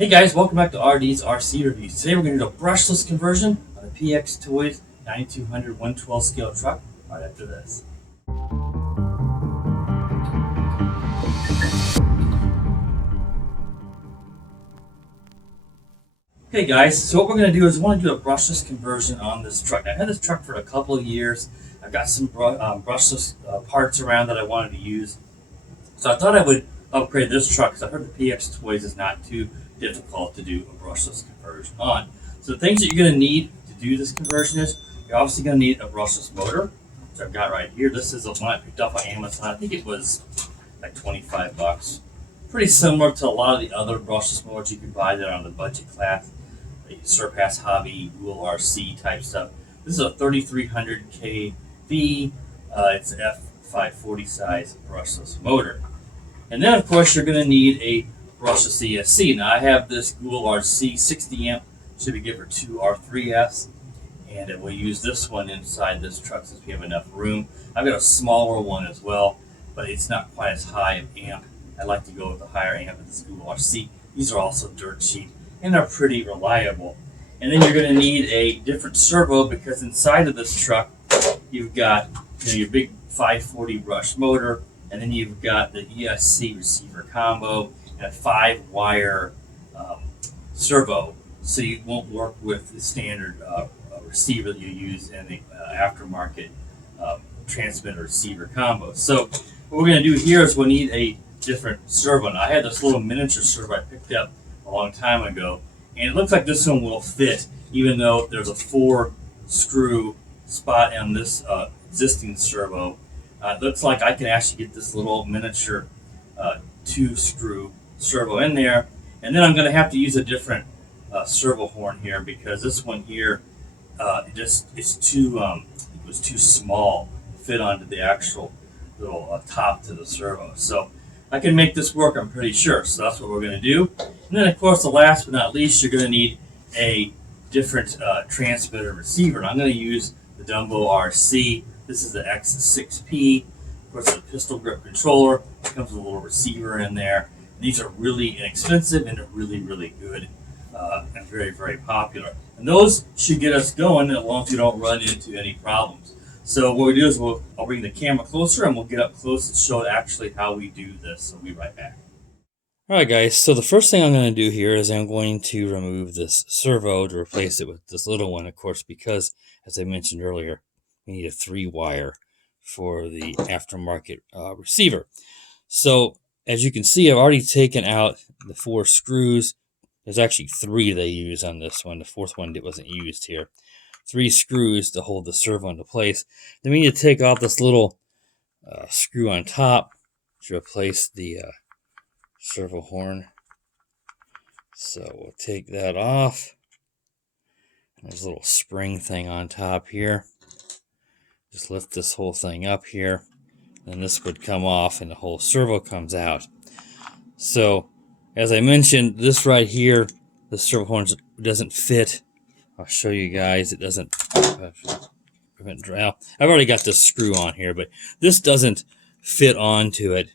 Hey guys, welcome back to RD's RC Reviews. Today we're going to do a brushless conversion on the PXTOYS 9200 112 scale truck right after this. Okay guys, so what we're going to do is we want to do a brushless conversion on this truck. I've had this truck for a couple of years. I've got some brushless parts around that I wanted to use. So I thought I would upgrade this truck because I heard the PXTOYS is not too difficult to do a brushless conversion on. So the things that you're going to need to do this conversion is you're obviously going to need a brushless motor, which I've got right here. This is the one I picked up on Amazon. I think it was like 25 bucks. Pretty similar to a lot of the other brushless motors you can buy that are on the budget class, like Surpass Hobby, Google RC type stuff. This is a 3300 kV. It's an F540 size brushless motor. And then, of course, you're going to need a brushless ESC. Now, I have this Google RC 60 amp, should be good for 2 R3S, and we'll use this one inside this truck since we have enough room. I've got a smaller one as well, but it's not quite as high of amp. I like to go with the higher amp of this Google RC. These are also dirt cheap, and they're pretty reliable. And then you're going to need a different servo because inside of this truck, you've got your big 540 brush motor, and then you've got the ESC receiver combo and a 5-wire servo, so you won't work with the standard receiver that you use in the aftermarket transmitter receiver combo. So what we're going to do here is we'll need a different servo. Now, I had this little miniature servo I picked up a long time ago, and it looks like this one will fit, even though there's a 4-screw spot on this existing servo. It looks like I can actually get this little miniature 2-screw servo in there, and then I'm going to have to use a different servo horn here because this one here it's too it was too small to fit onto the actual little top to the servo. So I can make this work, I'm pretty sure. So that's what we're going to do. And then, of course, the last but not least, you're going to need a different transmitter receiver. And I'm going to use the Dumbo RC. This is the X6P. Of course, it's a pistol grip controller. It comes with a little receiver in there. And these are really inexpensive and they're really, really good and very, very popular. And those should get us going as long as we don't run into any problems. So what we do is I'll bring the camera closer and we'll get up close and show actually how we do this. So we'll be right back. Alright guys, so the first thing I'm going to do here is I'm going to remove this servo to replace it with this little one, of course, because, as I mentioned earlier, we need a 3-wire for the aftermarket receiver. So, as you can see, I've already taken out the 4 screws. There's actually 3 they use on this one. The 4th one wasn't used here. 3 screws to hold the servo into place. Then we need to take off this little screw on top to replace the servo horn. So we'll take that off. There's a little spring thing on top here. Just lift this whole thing up here. Then this would come off and the whole servo comes out. So, as I mentioned, this right here, the servo horn doesn't fit. I'll show you guys. It doesn't. I've already got this screw on here, but this doesn't fit onto it.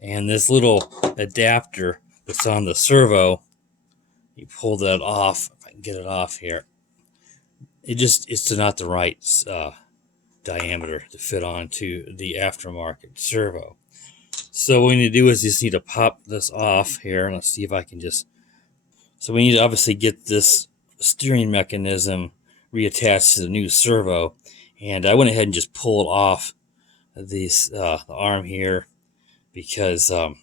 And this little adapter that's on the servo, you pull that off. If I can get it off here, it's not the right diameter to fit onto the aftermarket servo. So what we need to do is just need to pop this off here. Let's see if I can just. So we need to obviously get this steering mechanism reattached to the new servo, and I went ahead and just pulled off the arm here because I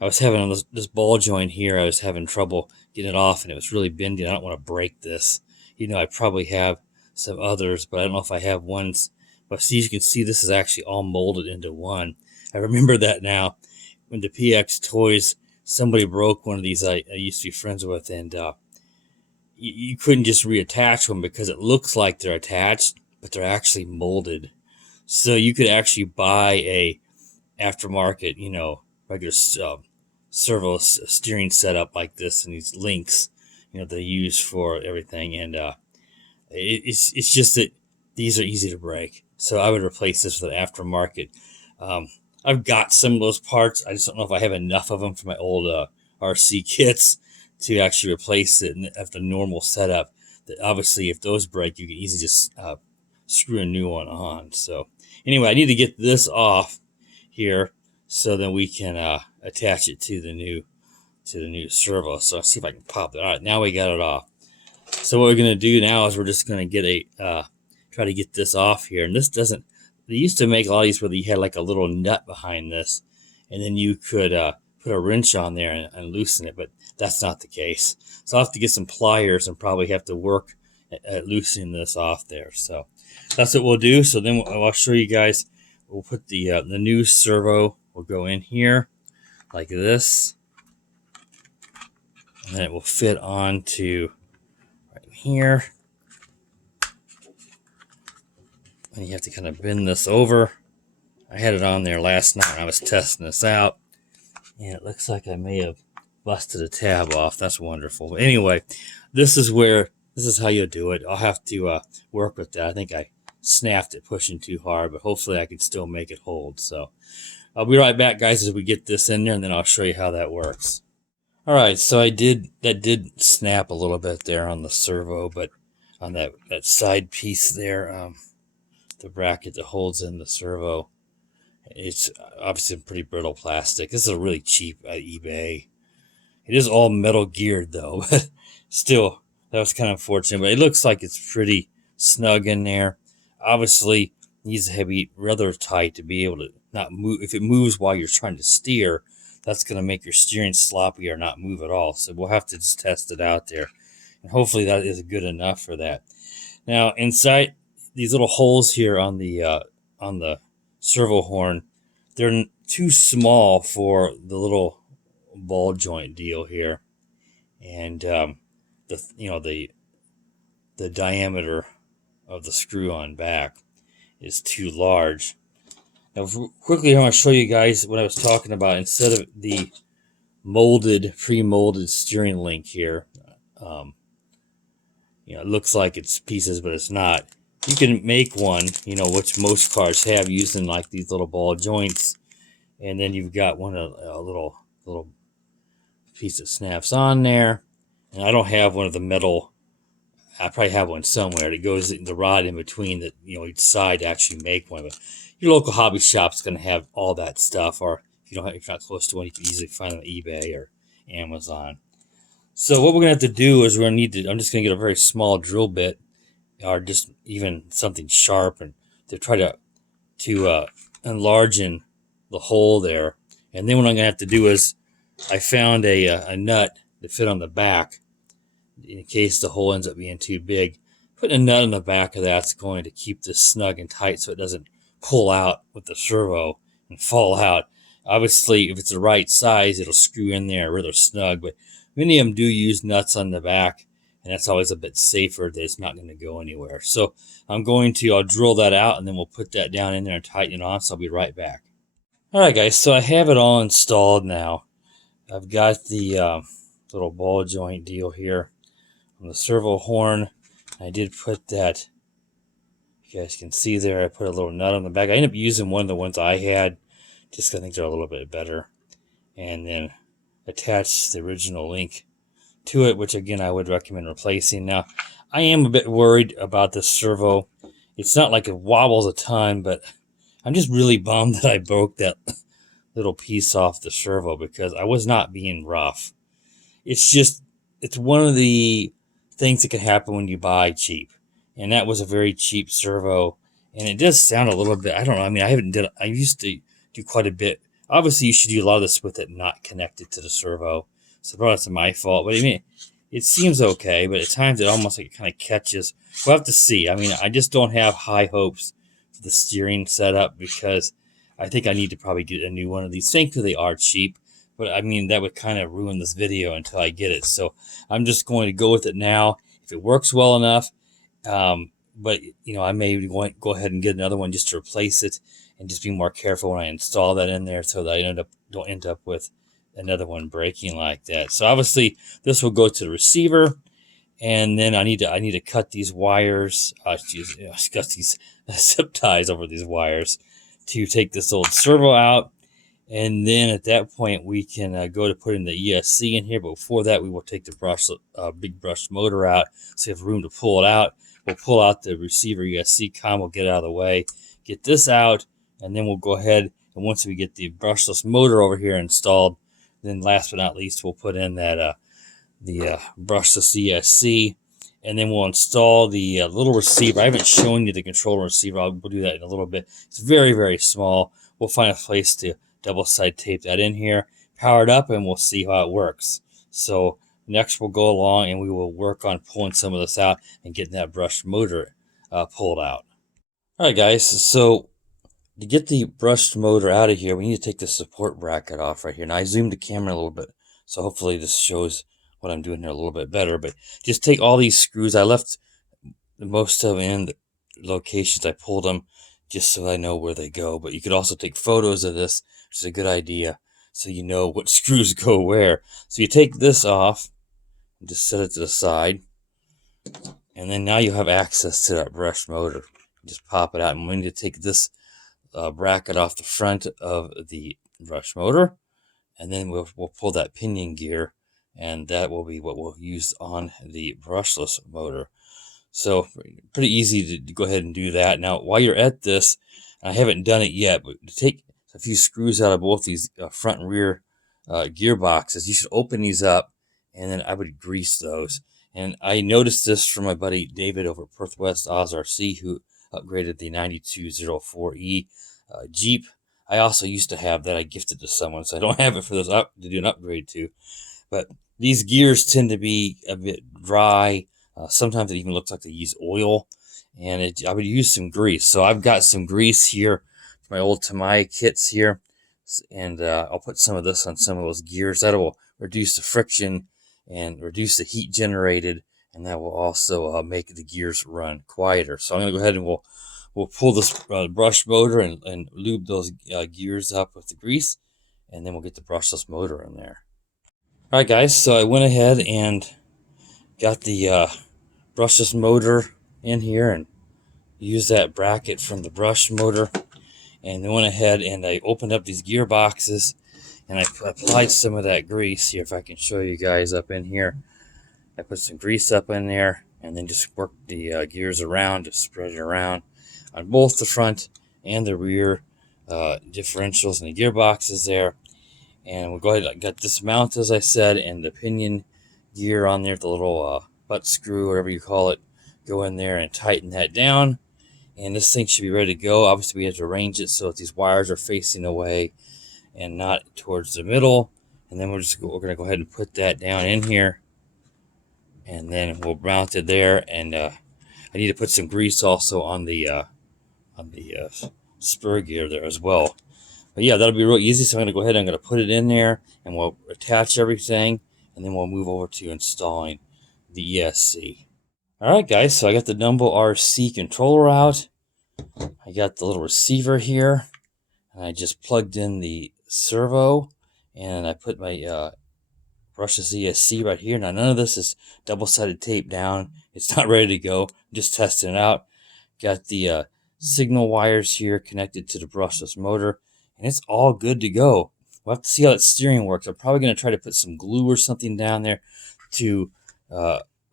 was having this ball joint here. I was having trouble getting it off, and it was really bendy. I don't want to break this. I probably have some others, but I don't know if I have ones. But see, you can see this is actually all molded into one. I remember that now. When the PXTOYS, somebody broke one of these I used to be friends with, and you couldn't just reattach them because it looks like they're attached, but they're actually molded. So you could actually buy a aftermarket, regular servo steering setup like this, and these links, they use for everything. And it's just that these are easy to break. So I would replace this with an aftermarket. I've got some of those parts. I just don't know if I have enough of them for my old RC kits to actually replace it at the normal setup. That obviously, if those break, you can easily just screw a new one on. So anyway, I need to get this off here so then we can attach it to the new servo. So I'll see if I can pop it. All right, now we got it off. So what we're going to do now is we're just going to get try to get this off here. And this doesn't, they used to make a lot of these where you had like a little nut behind this, and then you could put a wrench on there and loosen it, but that's not the case. So I'll have to get some pliers and probably have to work at loosening this off there. So that's what we'll do. So then I'll show you guys. We'll put the new servo will go in here like this, and then it will fit onto right here. And you have to kind of bend this over. I had it on there last night when I was testing this out, and it looks like I may have busted a tab off. That's wonderful. But anyway, this is how you'll do it. I'll have to work with that. I think I snapped it pushing too hard, but hopefully I can still make it hold. So I'll be right back, guys, as we get this in there, and then I'll show you how that works. All right, so that did snap a little bit there on the servo, but on that side piece there, the bracket that holds in the servo, it's obviously pretty brittle plastic. This is a really cheap at eBay. It is all metal geared though, but still, that was kind of unfortunate. But it looks like it's pretty snug in there. Obviously, it needs to be rather tight to be able to not move. If it moves while you're trying to steer, that's going to make your steering sloppy or not move at all. So we'll have to just test it out there, and hopefully that is good enough for that. Now inside these little holes here on the servo horn, they're too small for the little ball joint deal here, and the diameter of the screw on back is too large. Now quickly, I want to show you guys what I was talking about. Instead of the pre-molded steering link here, it looks like it's pieces, but it's not. You can make one, which most cars have, using like these little ball joints, and then you've got a little piece that snaps on there. And I don't have one of the metal. I probably have one somewhere that goes the rod in between that each side to actually make one. But your local hobby shop's going to have all that stuff, or if you're not close to one, you can easily find them on eBay or Amazon. So what we're going to have to do is I'm just going to get a very small drill bit, or just even something sharp, and to try to enlarge in the hole there. And then what I'm going to have to do is, I found a nut that fit on the back in case the hole ends up being too big. Putting a nut in the back of that's going to keep this snug and tight so it doesn't pull out with the servo and fall out. Obviously, if it's the right size, it'll screw in there rather snug, but many of them do use nuts on the back, and that's always a bit safer that it's not going to go anywhere. So I'll drill that out, and then we'll put that down in there and tighten it on, so I'll be right back. All right, guys, so I have it all installed now. I've got the little ball joint deal here on the servo horn. I did put that, you guys can see there, I put a little nut on the back. I ended up using one of the ones I had, just because I think they're a little bit better. And then attach the original link to it, which again I would recommend replacing. Now, I am a bit worried about this servo. It's not like it wobbles a ton, but I'm just really bummed that I broke that little piece off the servo, because I was not being rough. It's one of the things that can happen when you buy cheap, and that was a very cheap servo, and it does sound a little bit, I don't know, I mean, I used to do quite a bit. Obviously you should do a lot of this with it not connected to the servo, so probably that's my fault, but I mean, it seems okay, but at times it almost like it kind of catches. We'll have to see. I mean, I just don't have high hopes for the steering setup, because I think I need to probably get a new one of these. Thankfully, they are cheap, but I mean, that would kind of ruin this video until I get it. So I'm just going to go with it now. If it works well enough, but I may go ahead and get another one just to replace it, and just be more careful when I install that in there, so that I don't end up with another one breaking like that. So obviously, this will go to the receiver, and then I need to cut these wires. Got these zip ties over these wires to take this old servo out, And then at that point, we can go to put in the ESC in here. But before that, we will take the big brush motor out, so you have room to pull it out. We'll pull out the receiver ESC combo, get it out of the way, get this out, and then we'll go ahead, and once we get the brushless motor over here installed, then last but not least, we'll put in that the brushless ESC, and then we'll install the little receiver. I haven't shown you the controller receiver. We'll do that in a little bit. It's very, very small. We'll find a place to double-side tape that in here, power it up, and we'll see how it works. So next we'll go along and we will work on pulling some of this out and getting that brush motor pulled out. All right, guys, so to get the brushed motor out of here, we need to take the support bracket off right here. Now I zoomed the camera a little bit, so hopefully this shows what I'm doing here a little bit better. But just take all these screws. I left most of them in the locations I pulled them, just so I know where they go. But you could also take photos of this, which is a good idea, so you know what screws go where. So you take this off and just set it to the side, and then now you have access to that brush motor. Just pop it out, and we need to take this bracket off the front of the brush motor, and then we'll pull that pinion gear, and that will be what we'll use on the brushless motor. So pretty easy to go ahead and do that. Now, while you're at this, I haven't done it yet, but to take a few screws out of both these front and rear gearboxes, you should open these up, and then I would grease those. And I noticed this from my buddy David over at Perth West Oz RC, who upgraded the 9200e Jeep. I also used to have that. I gifted to someone, so I don't have it for those to do an upgrade to. But these gears tend to be a bit dry. Sometimes it even looks like they use oil, and I would use some grease. So I've got some grease here, my old Tamiya kits here, and I'll put some of this on some of those gears. That will reduce the friction and reduce the heat generated, and that will also make the gears run quieter. So I'm going to go ahead and we'll pull this brush motor and lube those gears up with the grease, and then we'll get the brushless motor in there. All right, guys, so I went ahead and got the brushless motor in here and used that bracket from the brush motor, and then went ahead and I opened up these gearboxes and I applied some of that grease here. If I can show you guys up in here, I put some grease up in there and then just worked the gears around, just spread it around on both the front and the rear differentials and the gearboxes there. And we'll go ahead and get this mount, as I said, and the pinion gear on there, the little butt screw, whatever you call it, go in there and tighten that down. And this thing should be ready to go. Obviously, we have to arrange it so that these wires are facing away and not towards the middle. And then we're going to go ahead and put that down in here, and then we'll mount it there. And I need to put some grease also on the spur gear there as well. But yeah, that'll be real easy. So I'm going to go ahead and I'm going to put it in there, and we'll attach everything, and then we'll move over to installing the ESC. All right, guys, so I got the Numble RC controller out. I got the little receiver here, and I just plugged in the servo, and I put my brushless ESC right here. Now, none of this is double-sided tape down. It's not ready to go. I'm just testing it out. Got the signal wires here connected to the brushless motor, and it's all good to go. We'll have to see how that steering works. I'm probably going to try to put some glue or something down there to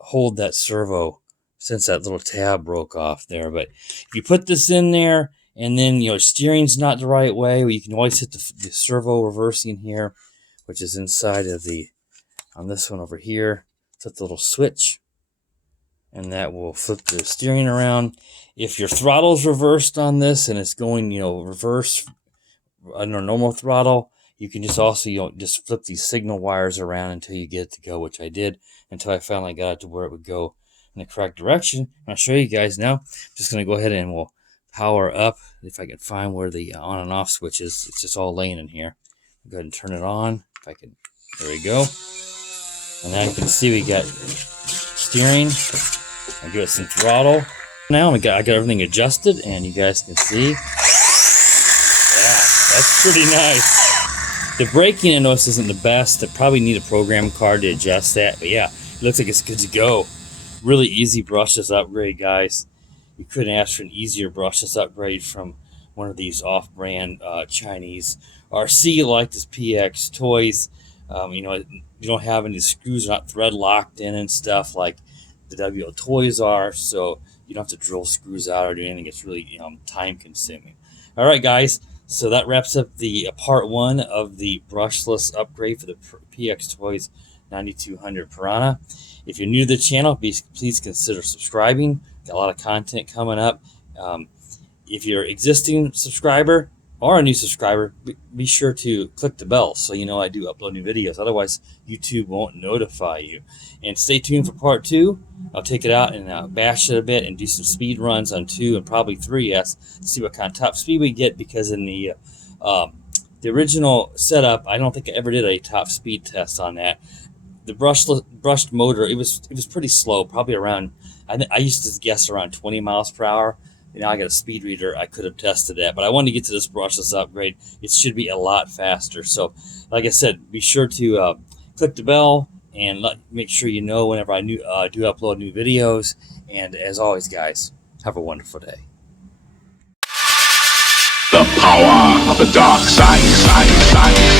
hold that servo, since that little tab broke off there. But if you put this in there and then steering's not the right way, well, you can always hit the servo reversing here, which is inside of on this one over here. Flip the little switch, and that will flip the steering around. If your throttle's reversed on this and it's going reverse under normal throttle, you can just also just flip these signal wires around until you get it to go, which I did until I finally got it to where it would go in the correct direction. And I'll show you guys now. I'm just going to go ahead and we'll power up, if I can find where the on and off switch is. It's just all laying in here. I'll go ahead and turn it on. If I can, there we go. And now you can see we got steering. I'll give it some throttle. Now I got everything adjusted, and you guys can see. Yeah, that's pretty nice. The braking in this isn't the best. I probably need a program card to adjust that, but yeah, it looks like it's good to go. Really easy brushless upgrade, guys. You couldn't ask for an easier brushless upgrade from one of these off-brand Chinese RC like this PXTOYS. You know, you don't have any screws, not thread locked in and stuff like the WO toys are, so you don't have to drill screws out or do anything. It's really time consuming. All right, guys. So that wraps up the part 1 of the brushless upgrade for the PXTOYS 9200 Piranha. If you're new to the channel, please consider subscribing. Got a lot of content coming up. If you're an existing subscriber or a new subscriber, be sure to click the bell so you know I do upload new videos. Otherwise, YouTube won't notify you. And stay tuned for part 2. I'll take it out and bash it a bit and do some speed runs on 2 and probably 3S to see what kind of top speed we get, because in the original setup, I don't think I ever did a top speed test on that. The brushed motor, it was pretty slow, probably around, I used to guess around 20 miles per hour. You know, I got a speed reader, I could have tested that, but I wanted to get to this brushless upgrade. It should be a lot faster. So, like I said, be sure to click the bell and make sure you know whenever I do upload new videos. And as always, guys, have a wonderful day. The power of the dark side.